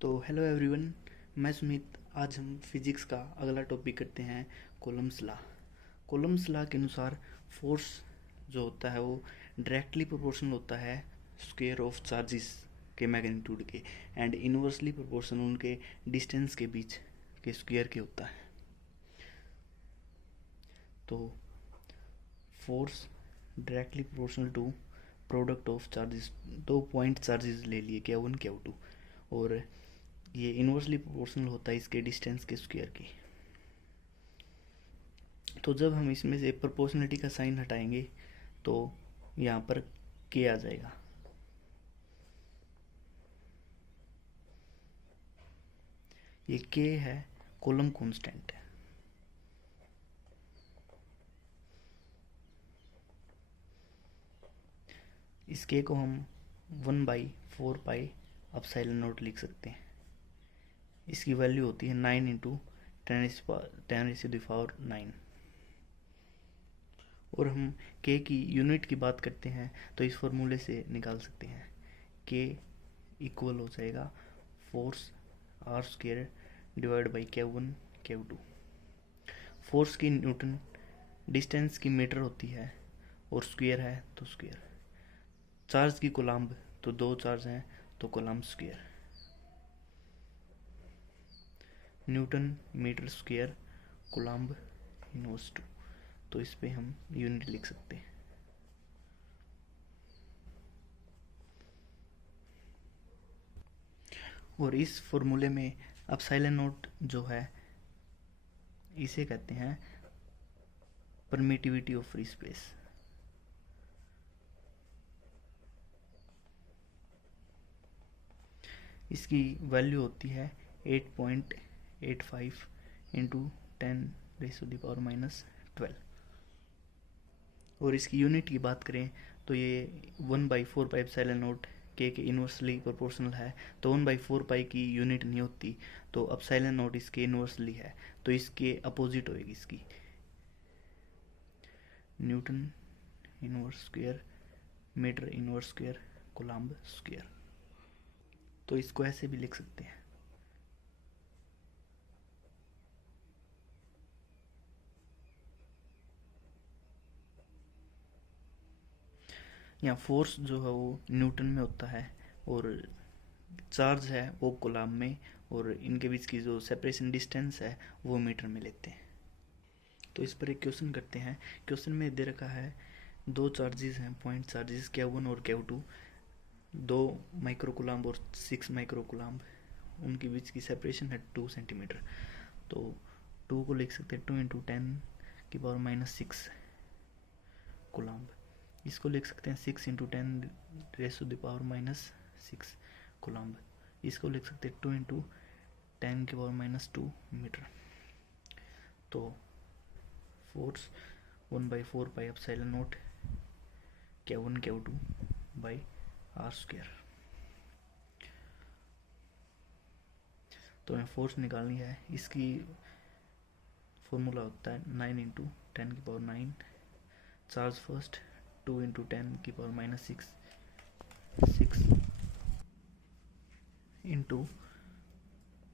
तो hello everyone, मैं सुमित। आज हम फिजिक्स का अगला टॉपिक करते हैं, कूलम्ब्स लॉ। कूलम्ब्स लॉ के अनुसार फोर्स जो होता है वो डायरेक्टली प्रोपोर्शनल होता है स्क्वायर ऑफ चार्जेस के मैग्नीट्यूड के, एंड इनवर्सली प्रोपोर्शनल उनके डिस्टेंस के बीच के स्क्वायर के होता है। तो force directly proportional to product of charges, दो पॉइंट चार्जेस ले लिए, Q1 Q2, और ये इन्वर्सली प्रोपोर्शनल होता है इसके डिस्टेंस के स्क्वायर की। तो जब हम इसमें से प्रोपोर्शनलिटी का साइन हटाएंगे तो यहाँ पर के आ जाएगा। ये के है, कूलम्ब कांस्टेंट है। इस के को हम 1/4 एप्सिलॉन नॉट लिख सकते हैं। इसकी वैल्यू होती है 9 इंटू 10⁹9। और हम के की यूनिट की बात करते हैं तो इस फॉर्मूले से निकाल सकते हैं। के इक्वल हो जाएगा force R square divide by Q1 Q2। Force की न्यूटन, डिस्टेंस की मीटर होती है, और स्क्वायर है तो स्क्वायर। चार्ज की कूलम्ब, तो दो चार्ज हैं तो coulomb square. Newton metre square coulomb inverse two, तो इस पे हम यूनिट लिख सकते हैं। और इस फॉर्मूले में एप्सिलॉन नॉट जो है इसे कहते हैं परमिटिविटी ऑफ फ्री स्पेस। इसकी वैल्यू होती है 8.85 इंटू 10⁻⁻12। और इसकी यूनिट की बात करें तो ये 1/4 एप्सिलॉन नॉट के इन्वर्सली प्रोपोर्शनल है, तो 1/4 की यूनिट नहीं होती, तो एप्सिलॉन नॉट इसके इन्वर्सली है, तो इसके अपोजिट होएगी इसकी newton inverse square metre inverse square coulomb square. तो इसको ऐसे भी लिख सकते हैं। यहाँ फोर्स जो है वो न्यूटन में होता है, और चार्ज है वो कूलम्ब में, और इनके बीच की जो सेपरेशन डिस्टेंस है वो मीटर में लेते हैं। तो इस पर एक क्वेश्चन करते हैं। क्वेश्चन में दे रखा है दो चार्जेस हैं, पॉइंट चार्जेस Q1 और Q2, 2 माइक्रो कूलम्ब और 6 माइक्रो कूलम्ब। उनके बीच की सेपरेशन है 2 सेंटीमीटर। तो 2 को लिख सकते हैं 2 इंटू 10⁻⁻6 कूलम्ब। इसको लिख सकते हैं 6 इंटू 10⁻⁻6 कूलम्ब। इसको लिख सकते हैं 2 इंटू 10⁻⁻2 मीटर। तो force 1/4 epsilon naught Q1 Q2 by R square. तो हमें फोर्स निकालनी है। इसकी फॉर्मूला होता है 9 into 10⁹9। Charge first 2 into 10⁻⁻6 6 into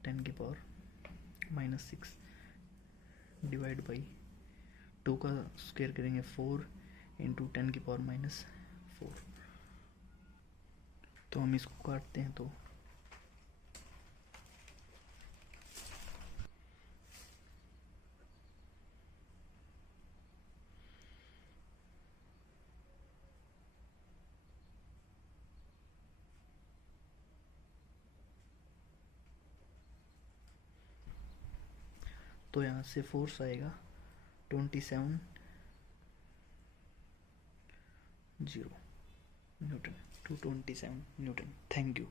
10⁻⁻6 divide by 2 का स्क्वायर करेंगे 4 इंटू 10⁻⁻4। तो हम इसको काटते हैं तो यहाँ से फोर्स आएगा 27 न्यूटन, 227 न्यूटन। Thank you.